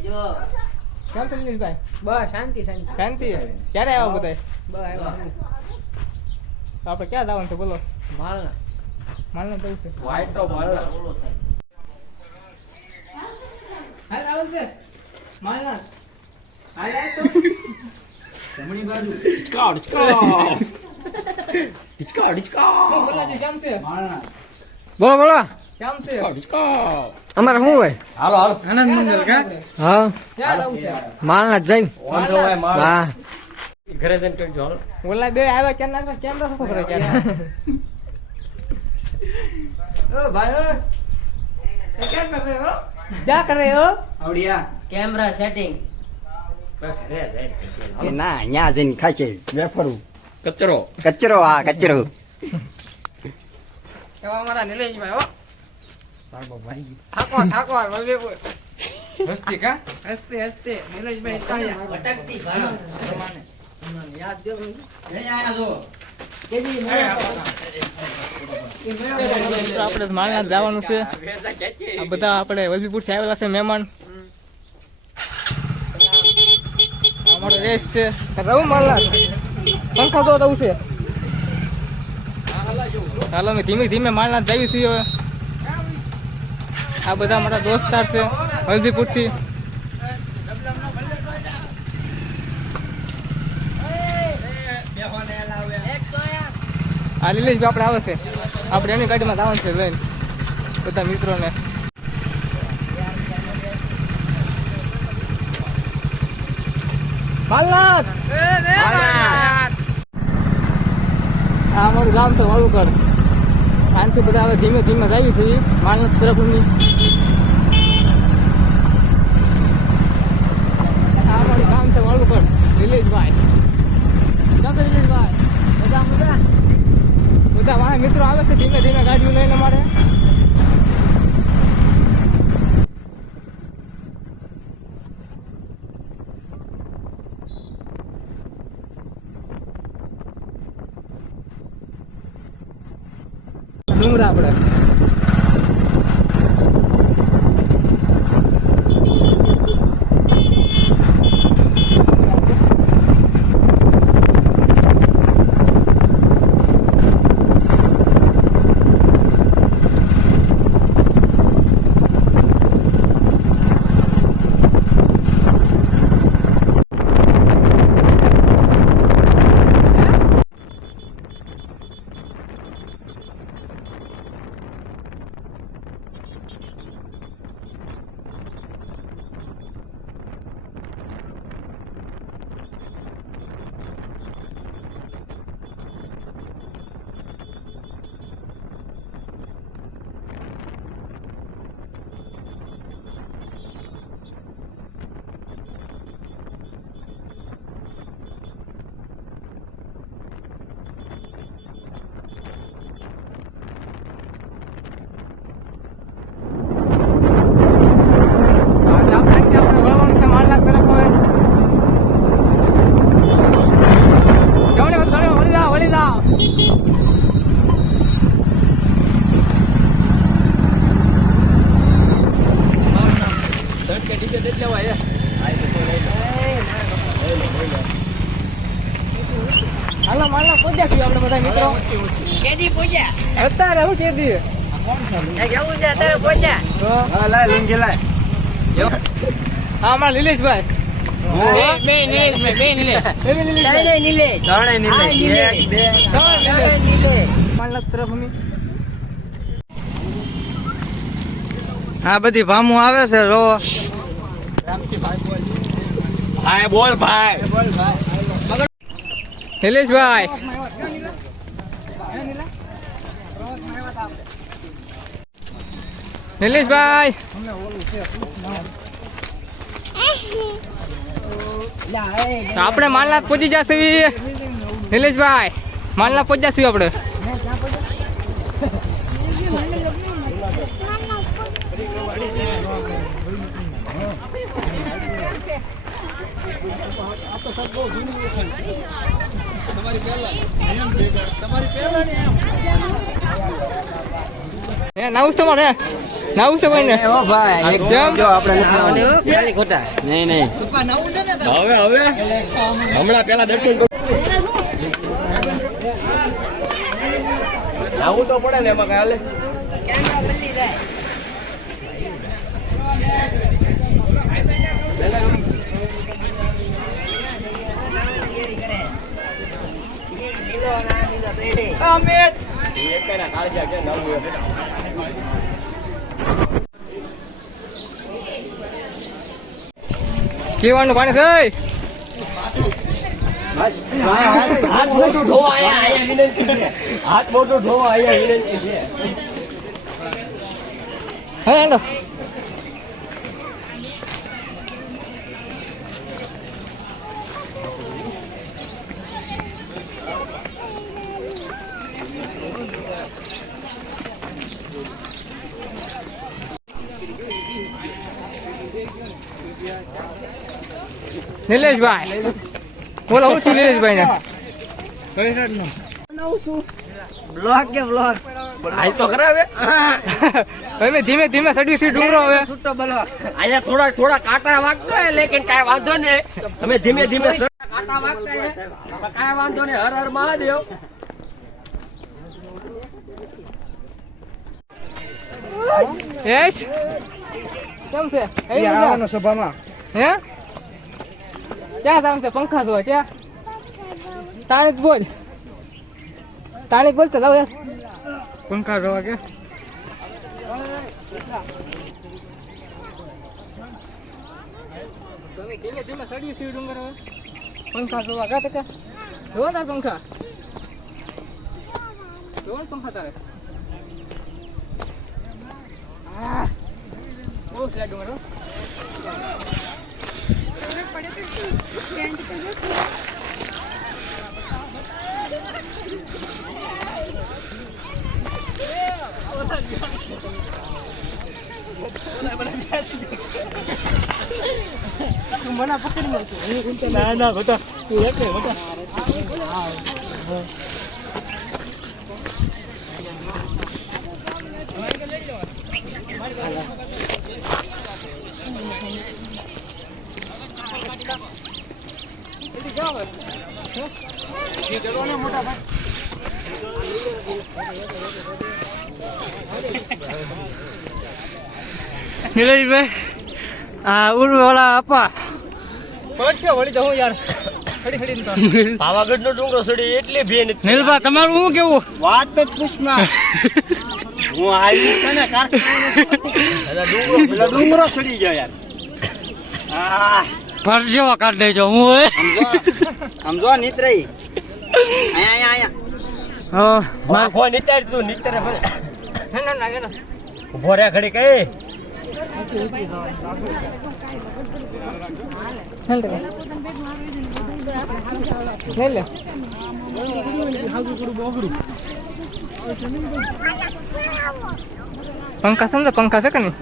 કેમ છે નિલેશભાઈ બસ શાંતિ શાંતિ. શાંતિ. ક્યારે આવ્યા બધા? બસ આવ્યો. આપણે ક્યાં જવાનું છે બોલો? માલના. માલના જવું છે. વાઈટ તો માલના બોલો હાલ આવું છે. માલના. હાલ આવ તો. જમણી બાજુ. ચકાડ ચકાડ ચકાડ ચકાડ બોલો કેમ છે? માલના. બોલો બોલો. કેમ છે? ડિચકાવ અમારે શું હોય? હાલો હાલો. આનંદ મંગલ કા? હા. માણા જઈ હા. ઘરે જઈને કરજો હાલો. ઓલા બે આવ્યા કેમ ના કેમ રાખો કરે કેમ ઓ ભાઈ ઓ. કેમ કરે હો? જા કરે હો? આવડિયા. Camera setting. ના અહીંયા જઈને ખાશે. વેફરું કચરો. કચરો હા કચરો. અમારા નિલેશભાઈ હો. ઠાકોર ઠાકોર વલ્લભીપુર હસ્તી કા હસ્તી હસ્તી નિલેશભાઈ ઇટાલિયા ભટકતી પ્રમાણે યાદ જો અહીંયા જો આપણે માલનાથ જવાનું છે. આ બધા આપણે વલભીપુરથી આવેલા છે મહેમાન. અમારો રેસ છે. રહું માલનાથ પંખા તો દઉં છે. ચાલો અમે ધીમે ધીમે માણસ જાવી છીએ હવે. આ બધા મારા દોસ્તાર છે, હલ્દીપુરથી. આ લીલેશભાઈ આપણે આવે છે. આપણે એની ગાડીમાં જવાનું છે લઈને. બધા મિત્રોને. આ અમારું ગામ છે વાળુકર આનથી બધા હવે ધીમે ધીમે જાવી છીએ. માણસ તરફની આ અમારું ગામ છે વાળુકર નિલેશભાઈ ક્યાં છે નિલેશભાઈ બધા બધા બધા મારા મિત્રો આવે છે ધીમે ધીમે ગાડીઓ લઈને મારે ડુંગરા આપણે આજે આપણે અહીંથી આપણે વળવાનું છે માલનાથ તરફ હવે જમણે બાજુ જમણે વળી જાઓ વળી જાઓ શર્ટ કે ટી-શર્ટ એટલે હોય હાલો માલના પહોંચ્યા છીએ આપણે બધા મિત્રો. કેદી પૂજ્યા અત્યારે હું કે દી છે અત્યારે પૂજ્યા હા લાય લુંગી લાય. હા અમારા નિલેશભાઈ બે બે બે નિલેશ. બે બે નિલેશભાઈ નીલે ત્રણે નીલે બે. ત્રણ નિલેશ. નીલે તરફ અમે આ બધી ભામું આવે છે રો ભાઈ બોલ ભાઈ. નિલેશભાઈ નિલેશભાઈ આપણે માલનાથ પહોંચી જશે. નિલેશભાઈ માલનાથ પહોંચી છીએ આપણે. હે નાવું છે તમારે? નાવું છે કોઈને? કેમ અને હો, ખાલી ખોટા. નહીં નહીં. હવે હવે? હમણાં પેલા દર્શન કરો. તો પડે ને એમાં કાલે કેવાનું પાણી છે? હાથ મોટું ઢો આયા આયા વિનંતી છે. હાથ મોટું ઢો આયા વિનંતી છે હે નિલેશભાઈ. બોલો હું છું નિલેશભાઈ ને બ્લોક કે બ્લોક? હાલ તો ખરાબ હવે. ધીમે ધીમે સડી સી ડુંગરો હવે. છૂટો થોડા થોડા કાંટા વાગતો હે લેકિન કાંઈ વાંધો નહીં. અમે ધીમે ધીમે કાંટા વાગતા હે. કાંઈ વાંધો નહીં હર હર મહાદેવ. કેમ છે આવવાનો સભામાં. હે? ક્યાં જવાનું છે? પંખા જોવા ત્યાં તારે જ બોલ. તારે બોલ તો જાવ પંખા જોવા કે? ધીમે ધીમે સડી સી ડુંગર હવે પંખા જોવા કા ટકા જોવા તાર પંખા. જોવા બહુ પંખા તારે. Ah, ના છે તું એક હો. નિલેશભાઈ આ ઉર્વાળા આપા. પડશે વળી જાઉં યાર. ખડી ખડી તો. પાવાગઢ નો ડુંગરો સડી એટલી ભેન નીલભા તમારું શું કેવું? વાત જ પૂછમાં હું આવી છે. ને ડુંગરો ડુંગરો સડી ગયો યાર. આ. પરસેવા કાઢી દેજો હું એ સમજો નીત રહી આયા આયા હા માર- આખો નીતાર તું નીતરે ભલે. ના ના ના ઊભો રે ઘડી કઈ. લે પંખા સમજો પંખા છે કે નહીં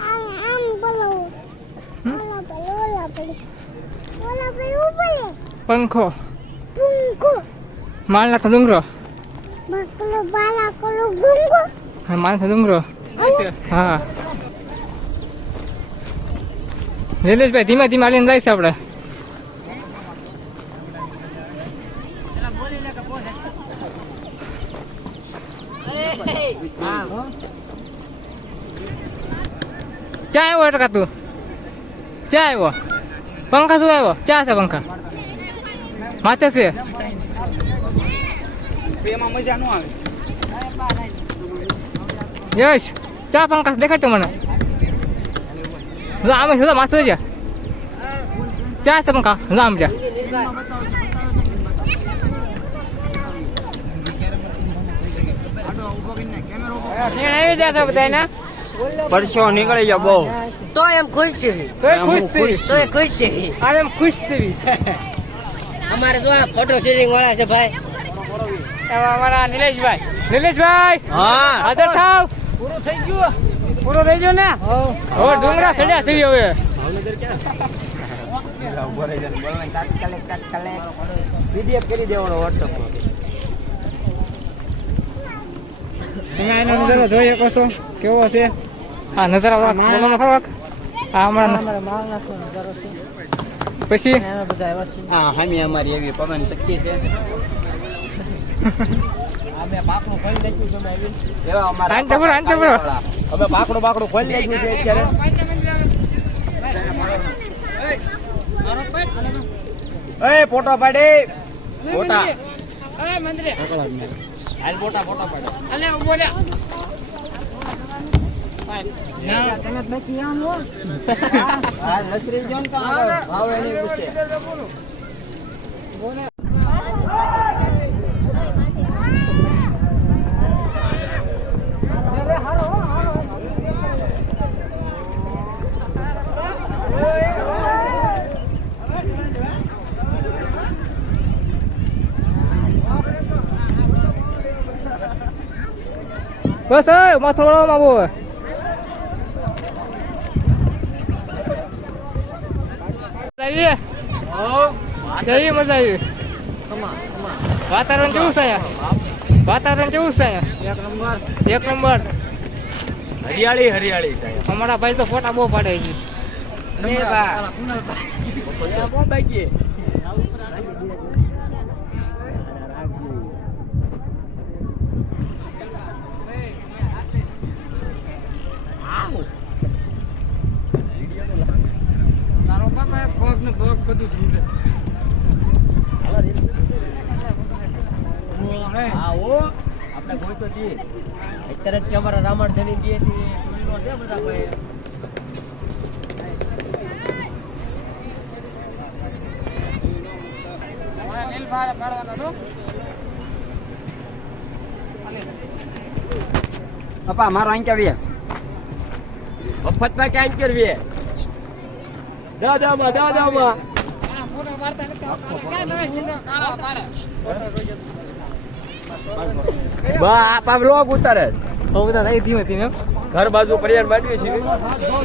આમ આમ બોલો ઓલા બોલો ઓલા બોલો ઓલા બોલો પંખો. ગુંગુ માલના ડુંગરો. બકલો બાલા કલો ગુંગો હા માલના ડુંગરો. હા. નિલેશભાઈ ધીમે ધીમે આલીને જાય છે આપણે. ક્યાં આવ્યો અટકા તું? ક્યાં આવ્યો? પંખા શું આવ્યો? ક્યાં છે પંખા? માથે છે એમાં મજા ન આવે. યશ ચા પંખા દેખાડતો મને. જો આમે છે માથે જા ચા છે પંખા જો આમ જા. પરસો નીકળી ગયા બહુ. તો એમ ખુશ છે. ખુશ છે. તો ખુશ છે. આમ એમ ખુશ છે. અમારે જો આ ફોટો શેરિંગ વાળા છે ભાઈ. અમારા નિલેશભાઈ. નિલેશભાઈ હા. હાજર થાવ. પૂરું થઈ ગયું. પૂરો થઈ ગયો ને? હવે ડુંગરા સડ્યા છે હવે. પીડીએફ કરી દેવાનો વોટ્સઅપમાં તમે એનો નજારો જોઈ શકો છો. કેવો છે? હા નજારો હા હમણાં પછી? હા હામી અમારી એવી પવન ચક્કી છે. અમે પાકડું ખોલી નાખ્યું છે અમે આવીને. એવા અમારા આંચે બરો, આંચે બરો. અમે પાકડું બાકડું ખોલી નાખ્યું છે અત્યારે. એ ફોટો પાડી. ફોટા. ફોટા ફોટા પાડે હા નસરી જો ને કાં ભાવ એની પૂછે બસ માથો વળવામાં આવી કેવી મજા આવી વાતાવરણ કેવું છે? વાતાવરણ કેવું છે? એક નંબર એક નંબર. હરિયાળી હરિયાળી સાહેબ અમારા ભાઈ તો ફોટા બહુ પાડે છે. પગ ને ભોગ બધું ધ્રુવ છે આપણે કોઈ તો છીએ. અત્યારે જ અમારા રામણ ધની દે છે બધા ભાઈ. ભારે પાડવાનો પપ્પા મારો અહીં કેવી મફતમાં ક્યાં કરવી દાદામાં દાદામાં ફોટો પાડતા નથી આવતા. ક્યાં નવે સીધો કાળા પાડે બા લોક ઉતારે. બધા થઈ ધીમે ધીમે. ઘર બાજુ પરિવાર માંડવી છે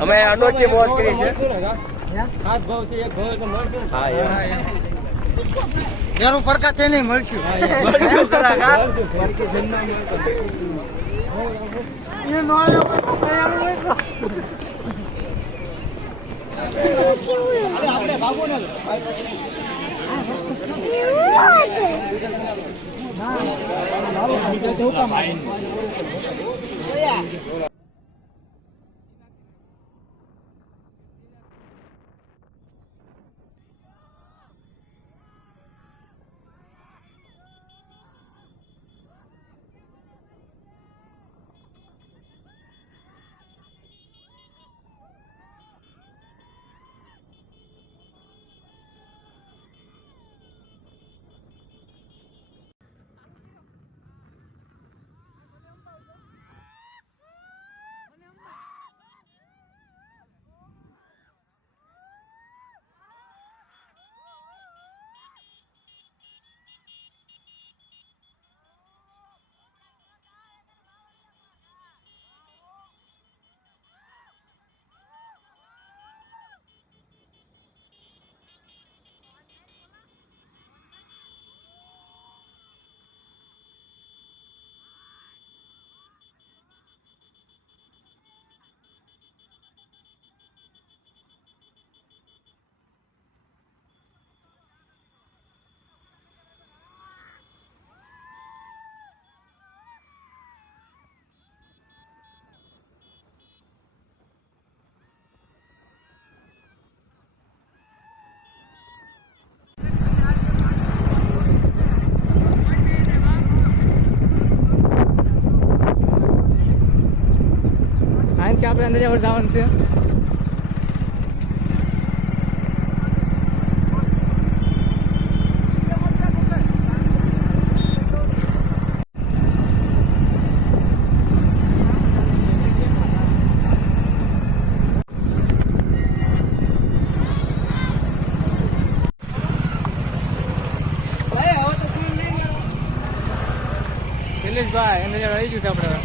અમે અનોખી મોજ કરી છે હા યાર જરૂર નહીં મળશું. 妈，老是。કા? આપણે અંદર જવાનું છે શૈલેષભાઈ અંદર આવી ગયું છે આપણે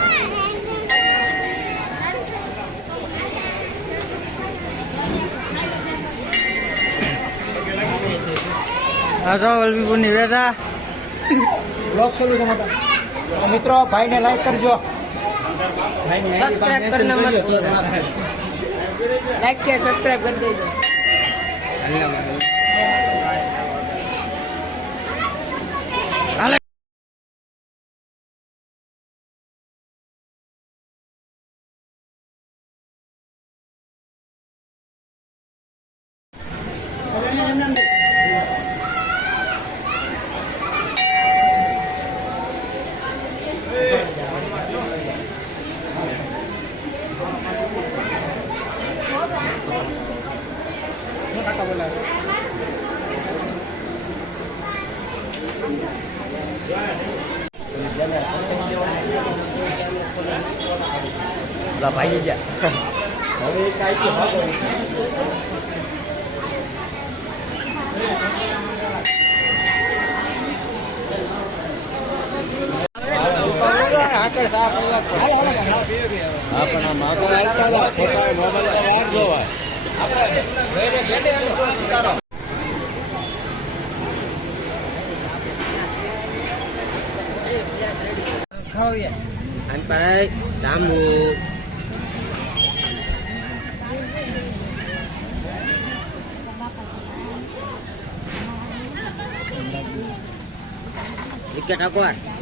જો વલભીપુરની વેચા બ્લોગ ચાલુ છે મોટા. મિત્રો ભાઈને લાઈક કરજો. સબસ્ક્રાઇબ કરને મત લાઈક શેર સબસ્ક્રાઇબ કરી દેજો. anh bé đã mua Dikit aku kan.